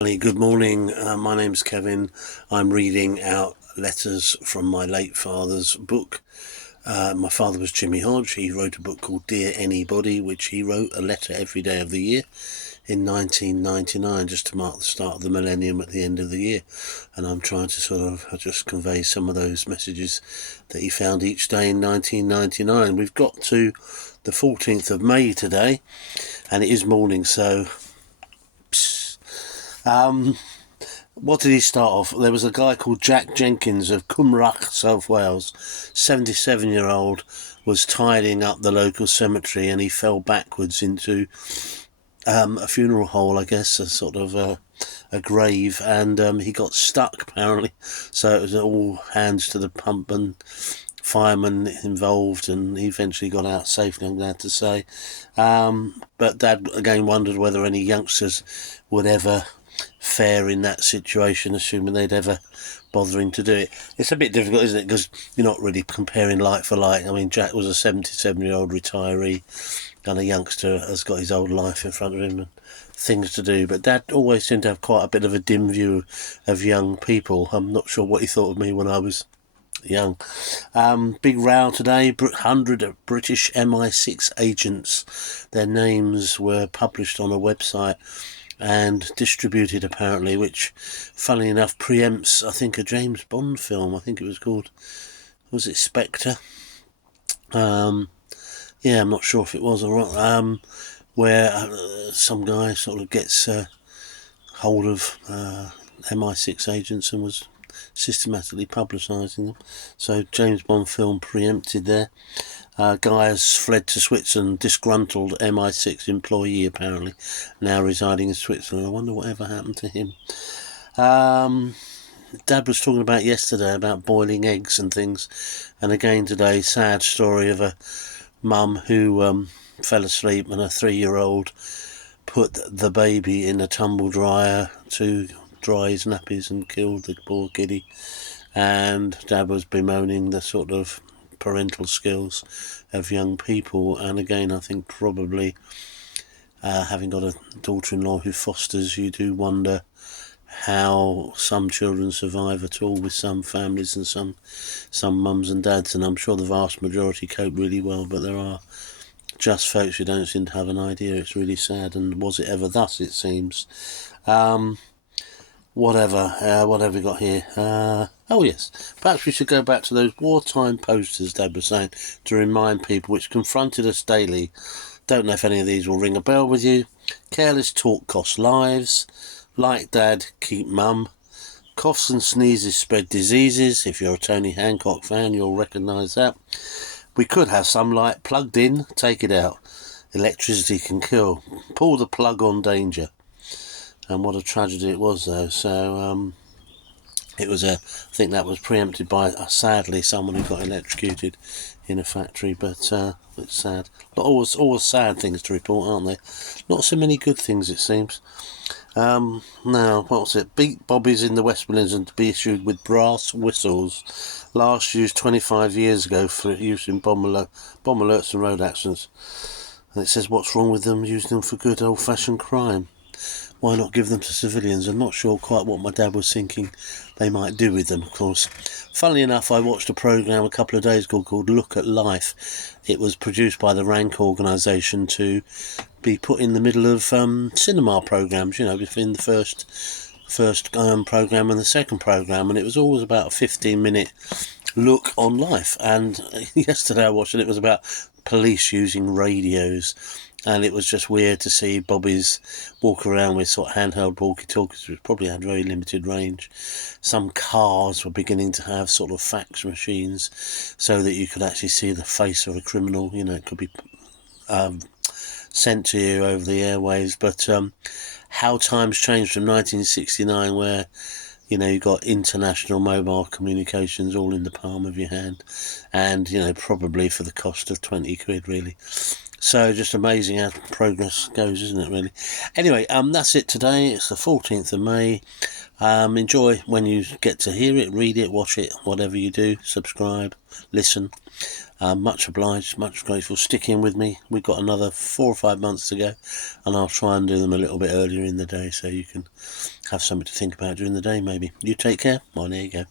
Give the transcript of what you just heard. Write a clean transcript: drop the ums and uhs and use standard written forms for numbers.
Good morning. My name's Kevin. I'm reading out letters from my late father's book. My father was Jimmy Hodge. He wrote a book called Dear Anybody, which he wrote a letter every day of the year in 1999, just to mark the start of the millennium at the end of the year. And I'm trying to sort of just convey some of those messages that he found each day in 1999. We've got to the 14th of May today, and it is morning, so what did he start off? There was a guy called Jack Jenkins of Cwmrach, South Wales, 77-year-old, was tidying up the local cemetery and he fell backwards into a funeral hole, I guess, a sort of a grave, and he got stuck apparently. So it was all hands to the pump and firemen involved, and he eventually got out safely, I'm glad to say. But Dad again wondered whether any youngsters would ever fare in that situation, assuming they'd ever bothering to do it. It's a bit difficult, isn't it, because you're not really comparing like for like. I mean, Jack was a 77-year-old retiree, and a youngster has got his old life in front of him and things to do, but Dad always seemed to have quite a bit of a dim view of young people. I'm not sure what he thought of me when I was young. Big row today. 100 British MI6 agents, their names were published on a website and distributed apparently, which funnily enough preempts, I think, a James Bond film. I think it was called, was it Spectre? I'm not sure if it was or not, where some guy sort of gets hold of MI6 agents and was systematically publicising them. So James Bond film preempted there. Guy has fled to Switzerland, disgruntled MI6 employee apparently, now residing in Switzerland. I wonder whatever happened to him. Dad was talking about yesterday about boiling eggs and things, and again today, sad story of a mum who fell asleep and a 3-year-old put the baby in a tumble dryer to dry his nappies and killed the poor kiddie. And Dad was bemoaning the sort of parental skills of young people, and again I think probably having got a daughter-in-law who fosters, you do wonder how some children survive at all with some families and some mums and dads, and I'm sure the vast majority cope really well, but there are just folks who don't seem to have an idea. It's really sad, and was it ever thus, it seems. What have we got here? Oh yes, perhaps we should go back to those wartime posters Dad was saying, to remind people, which confronted us daily. Don't know if any of these will ring a bell with you. Careless talk costs lives. Like Dad, keep mum. Coughs and sneezes spread diseases. If you're a Tony Hancock fan, you'll recognise that. We could have some light plugged in, take it out. Electricity can kill. Pull the plug on danger. And what a tragedy it was, though. So it was I think that was preempted by, sadly, someone who got electrocuted in a factory. But it's sad. But always sad things to report, aren't there? Not so many good things, it seems. Now, what was it? Beat bobbies in the West Midlands and to be issued with brass whistles. Last used 25 years ago for use in bomb alerts and road accidents. And it says what's wrong with them using them for good old-fashioned crime. Why not give them to civilians? I'm not sure quite what my dad was thinking they might do with them, of course. Funnily enough, I watched a programme a couple of days ago called Look at Life. It was produced by the Rank organisation to be put in the middle of cinema programmes, between the first programme and the second programme, and it was always about a 15-minute look on life. And yesterday I watched it. It was about police using radios. And it was just weird to see bobbies walk around with sort of handheld walkie-talkies, which probably had very limited range. Some cars were beginning to have sort of fax machines so that you could actually see the face of a criminal. It could be sent to you over the airwaves. But how times changed from 1969, where you got international mobile communications all in the palm of your hand, and probably for the cost of 20 quid, really. So just amazing how progress goes, isn't it, really? Anyway, that's it today. It's the 14th of May. Enjoy when you get to hear it, read it, watch it, whatever you do. Subscribe, listen. Much obliged, much grateful. Stick in with me. We've got another 4 or 5 months to go, and I'll try and do them a little bit earlier in the day so you can have something to think about during the day maybe. You take care. Well, there you go.